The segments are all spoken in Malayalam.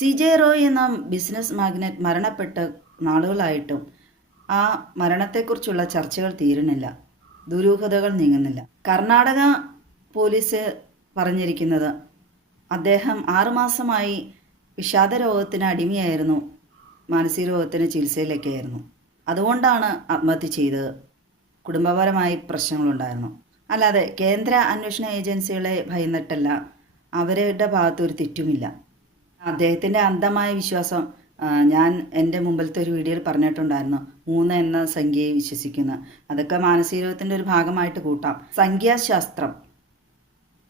CJ റോയ് എന്ന ബിസിനസ് മാഗ്നറ്റ് മരണപ്പെട്ട് നാളുകളായിട്ടും ആ മരണത്തെക്കുറിച്ചുള്ള ചർച്ചകൾ തീരുന്നില്ല, ദുരൂഹതകൾ നീങ്ങുന്നില്ല. കർണാടക പോലീസ് പറഞ്ഞിരിക്കുന്നത് അദ്ദേഹം 6 മാസമായി വിഷാദരോഗത്തിന് അടിമയായിരുന്നു, മാനസിക രോഗത്തിന് ചികിത്സയിലൊക്കെയായിരുന്നു. അതുകൊണ്ടാണ് ആത്മഹത്യ ചെയ്തത്. കുടുംബപരമായി പ്രശ്നങ്ങളുണ്ടായിരുന്നു. അല്ലാതെ കേന്ദ്ര അന്വേഷണ ഏജൻസികളെ ഭയന്നിട്ടല്ല, അവരുടെ ഭാഗത്തൊരു തെറ്റുമില്ല. അദ്ദേഹത്തിൻ്റെ അന്ധമായ വിശ്വാസം ഞാൻ എൻ്റെ മുമ്പിലത്തെ ഒരു വീഡിയോയിൽ പറഞ്ഞിട്ടുണ്ടായിരുന്നു. 3 എന്ന സംഖ്യയെ വിശ്വസിക്കുന്ന, അതൊക്കെ മാനസിക രോഗത്തിൻ്റെ ഒരു ഭാഗമായിട്ട് കൂട്ടാം. സംഖ്യാശാസ്ത്രം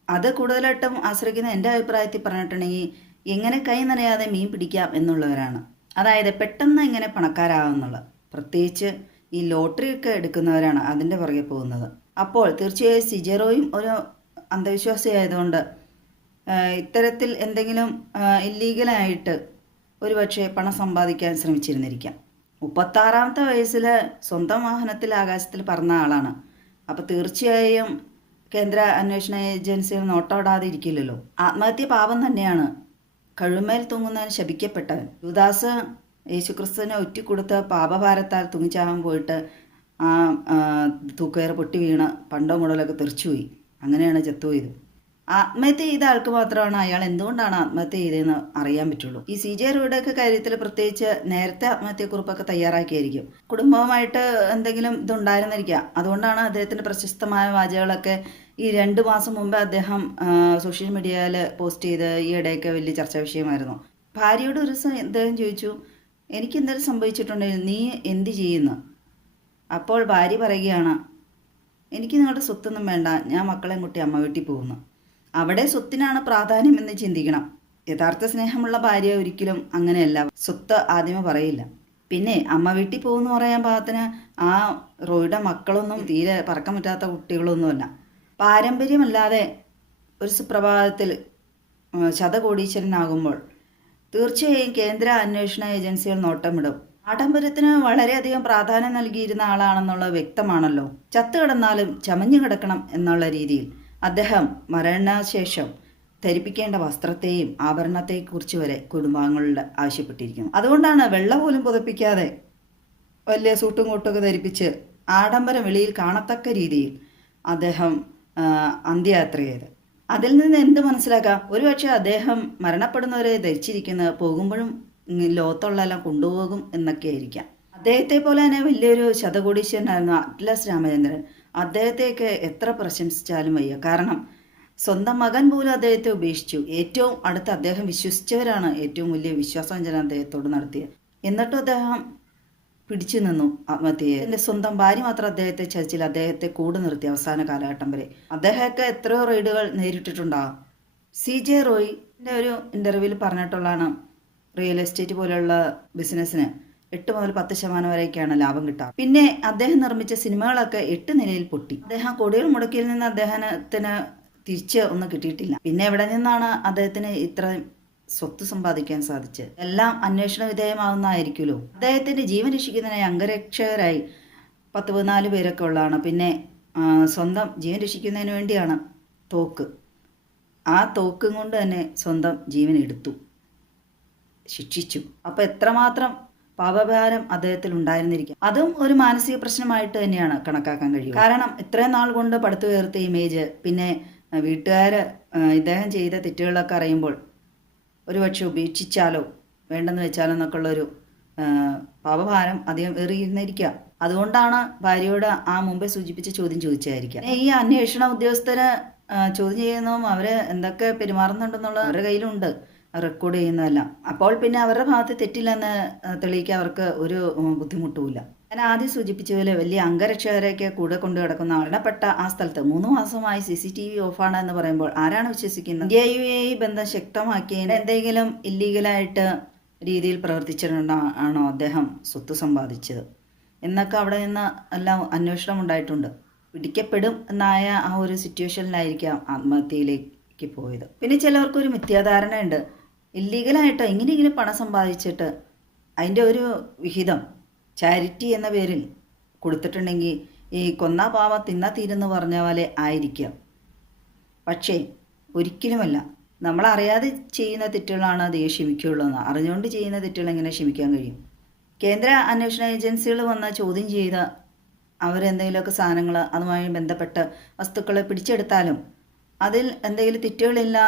അത് കൂടുതലായിട്ടും ആശ്രയിക്കുന്ന എൻ്റെ അഭിപ്രായത്തിൽ പറഞ്ഞിട്ടുണ്ടെങ്കിൽ എങ്ങനെ കൈ നനയാതെ മീൻ പിടിക്കാം എന്നുള്ളവരാണ്. അതായത് പെട്ടെന്ന് എങ്ങനെ പണക്കാരാകുന്നുള്ളത്, പ്രത്യേകിച്ച് ഈ ലോട്ടറി ഒക്കെ എടുക്കുന്നവരാണ് അതിൻ്റെ പുറകെ പോകുന്നത്. അപ്പോൾ തീർച്ചയായും CJ റോയും ഒരു അന്ധവിശ്വാസിയായതുകൊണ്ട് ഇത്തരത്തിൽ എന്തെങ്കിലും ഇല്ലീഗലായിട്ട് ഒരുപക്ഷെ പണം സമ്പാദിക്കാൻ ശ്രമിച്ചിരുന്നിരിക്കാം. 36-ാമത്തെ വയസ്സിൽ സ്വന്തം വാഹനത്തിൽ ആകാശത്തിൽ പറന്ന ആളാണ്. അപ്പോൾ തീർച്ചയായും കേന്ദ്ര അന്വേഷണ ഏജൻസികൾ നോട്ടോടാതെ ഇരിക്കില്ലല്ലോ. ആത്മഹത്യ പാപം തന്നെയാണ്. കഴുമേൽ തൂങ്ങുന്നവൻ ശപിക്കപ്പെട്ടവൻ. യുദാസ് യേശുക്രിസ്തുവിനെ ഒറ്റിക്കൊടുത്ത് പാപഭാരത്താൽ തൂങ്ങിച്ചാകാൻ പോയിട്ട് ആ തൂക്കയർ പൊട്ടി വീണ് പണ്ടോ മുടലൊക്കെ തെറിച്ചുപോയി. അങ്ങനെയാണ് ചത്തുപോയത്. ആത്മഹത്യ ചെയ്ത ആൾക്ക് മാത്രമാണ് അയാൾ എന്തുകൊണ്ടാണ് ആത്മഹത്യ ചെയ്തതെന്ന് അറിയാൻ പറ്റുള്ളൂ. ഈ CJ റോയുടെയൊക്കെ കാര്യത്തിൽ പ്രത്യേകിച്ച് നേരത്തെ ആത്മഹത്യക്കുറിപ്പൊക്കെ തയ്യാറാക്കിയായിരിക്കും. കുടുംബവുമായിട്ട് എന്തെങ്കിലും ഇതുണ്ടായിരുന്നിരിക്കാം. അതുകൊണ്ടാണ് അദ്ദേഹത്തിൻ്റെ പ്രശസ്തമായ വാചകങ്ങളൊക്കെ ഈ 2 മാസം മുമ്പ് അദ്ദേഹം സോഷ്യൽ മീഡിയയിൽ പോസ്റ്റ് ചെയ്ത് ഈയിടെയൊക്കെ വലിയ ചർച്ചാ വിഷയമായിരുന്നു. ഭാര്യയോട് ഒരു ദിവസം അദ്ദേഹം ചോദിച്ചു, എനിക്ക് എന്തെങ്കിലും സംഭവിച്ചിട്ടുണ്ടെങ്കിൽ നീ എന്ത് ചെയ്യുന്നു? അപ്പോൾ ഭാര്യ പറയുകയാണ്, എനിക്ക് നിങ്ങളുടെ സ്വത്തൊന്നും വേണ്ട, ഞാൻ മക്കളെയും കുട്ടി അമ്മ വീട്ടിൽ പോകുന്നു. അവിടെ സ്വത്തിനാണ് പ്രാധാന്യം എന്ന് ചിന്തിക്കണം. യഥാർത്ഥ സ്നേഹമുള്ള ഭാര്യ ഒരിക്കലും അങ്ങനെയല്ല, സ്വത്ത് ആദ്യമേ പറയില്ല. പിന്നെ അമ്മ വീട്ടിൽ പോകുമെന്ന് പറയാൻ പാകത്തിന് ആ റോയുടെ മക്കളൊന്നും തീരെ പറക്കാൻ പറ്റാത്ത കുട്ടികളൊന്നുമല്ല. പാരമ്പര്യമല്ലാതെ ഒരു സുപ്രഭാതത്തിൽ ശതകോടീശ്വരനാകുമ്പോൾ തീർച്ചയായും കേന്ദ്ര അന്വേഷണ ഏജൻസികൾ നോട്ടമിടും. ആഡംബരത്തിന് വളരെയധികം പ്രാധാന്യം നൽകിയിരുന്ന ആളാണെന്നുള്ളത് വ്യക്തമാണല്ലോ. ചത്തു കിടന്നാലും ചമഞ്ഞു കിടക്കണം എന്നുള്ള രീതിയിൽ അദ്ദേഹം മരണശേഷം ധരിപ്പിക്കേണ്ട വസ്ത്രത്തെയും ആഭരണത്തെക്കുറിച്ച് വരെ കുടുംബാംഗങ്ങളോട് ആവശ്യപ്പെട്ടിരിക്കുന്നു. അതുകൊണ്ടാണ് വെള്ള പോലും പുതപ്പിക്കാതെ വലിയ സൂട്ടും കോട്ടൊക്കെ ധരിപ്പിച്ച് ആഡംബരം വെളിയിൽ കാണത്തക്ക രീതിയിൽ അദ്ദേഹം അന്ത്യയാത്ര ചെയ്ത്. അതിൽ നിന്ന് എന്ത് മനസ്സിലാക്കാം? ഒരുപക്ഷെ അദ്ദേഹം മരണപ്പെടുന്നവരെ ധരിച്ചിരിക്കുന്നത് പോകുമ്പോഴും ലോകത്തുള്ളതെല്ലാം കൊണ്ടുപോകും എന്നൊക്കെ ആയിരിക്കാം. അദ്ദേഹത്തെ പോലെ തന്നെ വലിയൊരു ശതകോടീശ്വരനായിരുന്നു അറ്റ്ലസ് രാമചന്ദ്രൻ. അദ്ദേഹത്തെയൊക്കെ എത്ര പ്രശംസിച്ചാലും വയ്യ. കാരണം സ്വന്തം മകൻ പോലും അദ്ദേഹത്തെ ഉപേക്ഷിച്ചു. ഏറ്റവും അടുത്ത് അദ്ദേഹം വിശ്വസിച്ചവരാണ് ഏറ്റവും വലിയ വിശ്വാസവഞ്ചന അദ്ദേഹത്തോട് നടത്തിയത്. എന്നിട്ടും അദ്ദേഹം പിടിച്ചു നിന്നു ആത്മഹത്യയെ. എൻ്റെ സ്വന്തം ഭാര്യ മാത്രം അദ്ദേഹത്തെ ചതിച്ചില്ല, അദ്ദേഹത്തെ കൂടെ നിർത്തി അവസാന കാലഘട്ടം വരെ. അദ്ദേഹമൊക്കെ എത്രയോ റെയ്ഡുകൾ നേരിട്ടിട്ടുണ്ടാകും. CJ റോയിൻ്റെ ഒരു ഇൻ്റർവ്യൂവിൽ പറഞ്ഞിട്ടുള്ളതാണ്, റിയൽ എസ്റ്റേറ്റ് പോലെയുള്ള ബിസിനസ്സിന് 8 മുതൽ 10% വരെയൊക്കെയാണ് ലാഭം കിട്ടുക. പിന്നെ അദ്ദേഹം നിർമ്മിച്ച സിനിമകളൊക്കെ 8 നിലയിൽ പൊട്ടി. അദ്ദേഹം കോടികൾ മുടക്കിയിൽ നിന്ന് അദ്ദേഹത്തിന് തിരിച്ച് ഒന്നും കിട്ടിയിട്ടില്ല. പിന്നെ എവിടെ നിന്നാണ് അദ്ദേഹത്തിന് ഇത്ര സ്വത്ത് സമ്പാദിക്കാൻ സാധിച്ചത്? എല്ലാം അന്വേഷണ വിധേയമാകുന്നതായിരിക്കുമല്ലോ. അദ്ദേഹത്തിൻ്റെ ജീവൻ രക്ഷിക്കുന്നതിനായി അംഗരക്ഷകരായി 10-14 പേരൊക്കെ ഉള്ളതാണ്. പിന്നെ സ്വന്തം ജീവൻ രക്ഷിക്കുന്നതിന് വേണ്ടിയാണ് തോക്ക്. ആ തോക്കും കൊണ്ട് തന്നെ സ്വന്തം ജീവൻ എടുത്തു, ശിക്ഷിച്ചു. അപ്പോൾ എത്രമാത്രം പാപഭാരം അദ്ദേഹത്തിൽ ഉണ്ടായിരുന്നിരിക്കും. അതും ഒരു മാനസിക പ്രശ്നമായിട്ട് തന്നെയാണ് കണക്കാക്കാൻ കഴിയും. കാരണം ഇത്രയും നാൾ കൊണ്ട് പടുത്തുയർത്ത ഇമേജ്, പിന്നെ വീട്ടുകാർ ഇദ്ദേഹം ചെയ്ത തെറ്റുകളൊക്കെ അറിയുമ്പോൾ ഒരുപക്ഷെ ഉപേക്ഷിച്ചാലോ വേണ്ടെന്ന് വെച്ചാലോ എന്നൊക്കെ ഉള്ളൊരു പാപഭാരം അധികം ഏറിയിരുന്നിരിക്കുക. അതുകൊണ്ടാണ് ഭാര്യയോട് ആ മുമ്പേ സൂചിപ്പിച്ച ചോദ്യം ചോദിച്ചായിരിക്കാം. ഈ അന്വേഷണ ഉദ്യോഗസ്ഥരെ ചോദ്യം ചെയ്യുന്നതും അവർ എന്തൊക്കെ പെരുമാറുന്നുണ്ടെന്നുള്ള അവരുടെ കയ്യിലുണ്ട്, റെക്കോർഡ് ചെയ്യുന്നതെല്ലാം. അപ്പോൾ പിന്നെ അവരുടെ ഭാഗത്ത് തെറ്റില്ലെന്ന് തെളിയിക്കാൻ അവർക്ക് ഒരു ബുദ്ധിമുട്ടുമില്ല. ഞാൻ ആദ്യം സൂചിപ്പിച്ച പോലെ വലിയ അംഗരക്ഷകരെയൊക്കെ കൂടെ കൊണ്ടു കിടക്കുന്ന മരണപ്പെട്ട ആ സ്ഥലത്ത് 3 മാസമായി CCTV ഓഫാണ് എന്ന് പറയുമ്പോൾ ആരാണ് വിശ്വസിക്കുന്നത്? ഇന്ത്യ UAE ബന്ധം ശക്തമാക്കിയതിന് എന്തെങ്കിലും ഇല്ലീഗലായിട്ട് രീതിയിൽ പ്രവർത്തിച്ചിട്ടുണ്ടാണോ അദ്ദേഹം സ്വത്ത് സമ്പാദിച്ചത് എന്നൊക്കെ അവിടെ നിന്ന് എല്ലാം അന്വേഷണം ഉണ്ടായിട്ടുണ്ട്. പിടിക്കപ്പെടും എന്നായ ആ ഒരു സിറ്റുവേഷനിലായിരിക്കാം ആത്മഹത്യയിലേക്ക് പോയത്. പിന്നെ ചിലവർക്കൊരു മിഥ്യാധാരണയുണ്ട്, ഇല്ലീഗലായിട്ട് ഇങ്ങനെ പണം സമ്പാദിച്ചിട്ട് അതിൻ്റെ ഒരു വിഹിതം ചാരിറ്റി എന്ന പേരിൽ കൊടുത്തിട്ടുണ്ടെങ്കിൽ ഈ കൊന്നാ പാവ തിന്നാ തീരെന്ന് പറഞ്ഞ പോലെ ആയിരിക്കാം. പക്ഷേ ഒരിക്കലുമല്ല. നമ്മൾ അറിയാതെ ചെയ്യുന്ന തെറ്റുകളാണ് അധികം ക്ഷമിക്കുകയുള്ളൂ എന്ന്. അറിഞ്ഞുകൊണ്ട് ചെയ്യുന്ന തെറ്റുകൾ എങ്ങനെ ക്ഷമിക്കാൻ കഴിയും? കേന്ദ്ര അന്വേഷണ ഏജൻസികൾ വന്ന് ചോദ്യം ചെയ്ത് അവരെന്തെങ്കിലുമൊക്കെ സാധനങ്ങൾ അതുമായി ബന്ധപ്പെട്ട് വസ്തുക്കളെ പിടിച്ചെടുത്താലും അതിൽ എന്തെങ്കിലും തെറ്റുകളില്ല,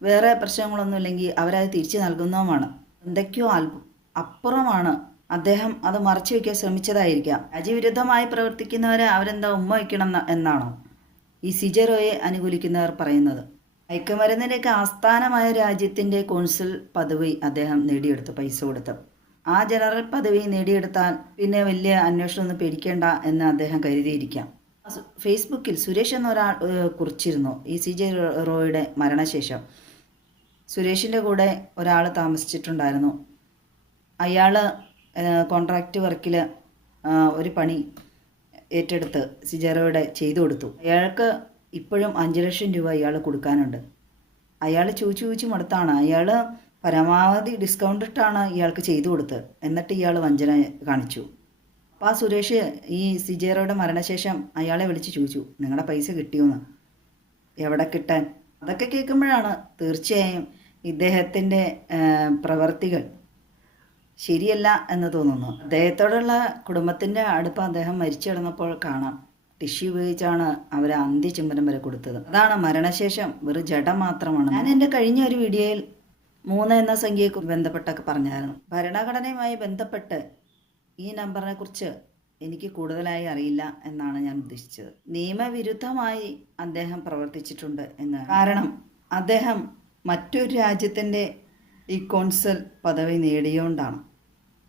വേറെ പ്രശ്നങ്ങളൊന്നും ഇല്ലെങ്കിൽ അവരത് തിരിച്ചു നൽകുന്നതുമാണ്. എന്തൊക്കെയോ അപ്പുറമാണ് അദ്ദേഹം അത് മറച്ചു വയ്ക്കാൻ ശ്രമിച്ചതായിരിക്കാം. രാജ്യവിരുദ്ധമായി പ്രവർത്തിക്കുന്നവരെ അവരെന്താ ഉമ്മ വയ്ക്കണം എന്നാണോ ഈ സിജറോയെ അനുകൂലിക്കുന്നവർ പറയുന്നത്? മയക്കുമരുന്നിൻ്റെയൊക്കെ ആസ്ഥാനമായ രാജ്യത്തിൻ്റെ കോൺസുൽ പദവി അദ്ദേഹം നേടിയെടുത്തു പൈസ കൊടുത്ത്. ആ ജനറൽ പദവി നേടിയെടുത്താൽ പിന്നെ വലിയ അന്വേഷണമൊന്നും പേടിക്കേണ്ട എന്ന് അദ്ദേഹം കരുതിയിരിക്കാം. ഫേസ്ബുക്കിൽ സുരേഷ് എന്നൊരാൾ കുറിച്ചിരുന്നു ഈ സി.ജെ. റോയുടെ മരണശേഷം. സുരേഷിൻ്റെ കൂടെ ഒരാൾ താമസിച്ചിട്ടുണ്ടായിരുന്നു. അയാൾ കോൺട്രാക്റ്റ് വർക്കിൽ ഒരു പണി ഏറ്റെടുത്ത് സി.ജെ. റോയുടെ ചെയ്തു കൊടുത്തു. അയാൾക്ക് ഇപ്പോഴും 5 ലക്ഷം രൂപ ഇയാൾ കൊടുക്കാനുണ്ട്. അയാൾ ചോദിച്ചു മടുത്താണ്. അയാൾ പരമാവധി ഡിസ്കൗണ്ട് ഇട്ടാണ് ഇയാൾക്ക് ചെയ്തു കൊടുത്തത്. എന്നിട്ട് ഇയാൾ വഞ്ചന കാണിച്ചു. അപ്പോൾ ആ സുരേഷ് ഈ സി.ജെ. റോയുടെ മരണശേഷം അയാളെ വിളിച്ച് ചോദിച്ചു, നിങ്ങളുടെ പൈസ കിട്ടിയോന്ന്? എവിടെ കിട്ടാൻ? അതൊക്കെ കേൾക്കുമ്പോഴാണ് തീർച്ചയായും ഇദ്ദേഹത്തിൻ്റെ പ്രവർത്തികൾ ശരിയല്ല എന്ന് തോന്നുന്നു. അദ്ദേഹത്തോടുള്ള കുടുംബത്തിൻ്റെ അടുപ്പം അദ്ദേഹം മരിച്ചു കിടന്നപ്പോൾ കാണാം. ടിഷ്യൂ ഉപയോഗിച്ചാണ് അവർ അന്ത്യചുംബനം വരെ കൊടുത്തത്. അതാണ് മരണശേഷം വെറും ജഡം മാത്രമാണ്. ഞാൻ എൻ്റെ കഴിഞ്ഞ ഒരു വീഡിയോയിൽ 3 എന്ന സംഖ്യയെ ബന്ധപ്പെട്ടൊക്കെ പറഞ്ഞായിരുന്നു. ഭരണഘടനയുമായി ബന്ധപ്പെട്ട് ഈ നമ്പറിനെ കുറിച്ച് എനിക്ക് കൂടുതലായി അറിയില്ല എന്നാണ് ഞാൻ ഉദ്ദേശിച്ചത്. നിയമവിരുദ്ധമായി അദ്ദേഹം പ്രവർത്തിച്ചിട്ടുണ്ട് എന്ന്. കാരണം അദ്ദേഹം മറ്റൊരു രാജ്യത്തിൻ്റെ ഈ കോൺസൽ പദവി നേടിയോണ്ടാണ്.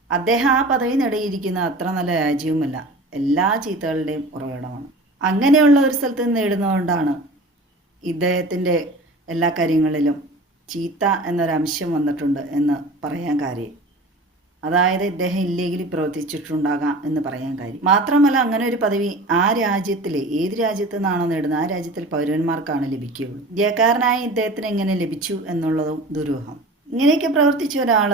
അദ്ദേഹം ആ പദവി നേടിയിരിക്കുന്ന അത്ര നല്ല രാജ്യവുമല്ല, എല്ലാ ചീത്തകളുടെയും ഉറവിടമാണ്. അങ്ങനെയുള്ള ഒരു സ്ഥലത്ത് നിന്ന് നേടുന്നതുകൊണ്ടാണ് ഇദ്ദേഹത്തിൻ്റെ എല്ലാ കാര്യങ്ങളിലും ചീത്ത എന്നൊരംശം വന്നിട്ടുണ്ട് എന്ന് പറയാൻ കാര്യം. അതായത് ഇദ്ദേഹം ഇല്ലീഗലി പ്രവർത്തിച്ചിട്ടുണ്ടാകാം എന്ന് പറയാൻ കാര്യം. മാത്രമല്ല അങ്ങനെ ഒരു പദവി ആ രാജ്യത്തിലെ ഏത് രാജ്യത്തു നിന്നാണോ നേടുന്നത് ആ രാജ്യത്തിൽ പൗരന്മാർക്കാണ് ലഭിക്കുകയുള്ളൂ. ഇന്ത്യക്കാരനായ ഇദ്ദേഹത്തിന് എങ്ങനെ ലഭിച്ചു എന്നുള്ളതും ദുരൂഹം. ഇങ്ങനെയൊക്കെ പ്രവർത്തിച്ച ഒരാൾ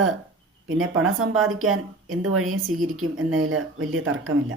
പിന്നെ പണം സമ്പാദിക്കാൻ എന്ത് വഴിയും സ്വീകരിക്കും എന്നതിൽ വലിയ തർക്കമില്ല.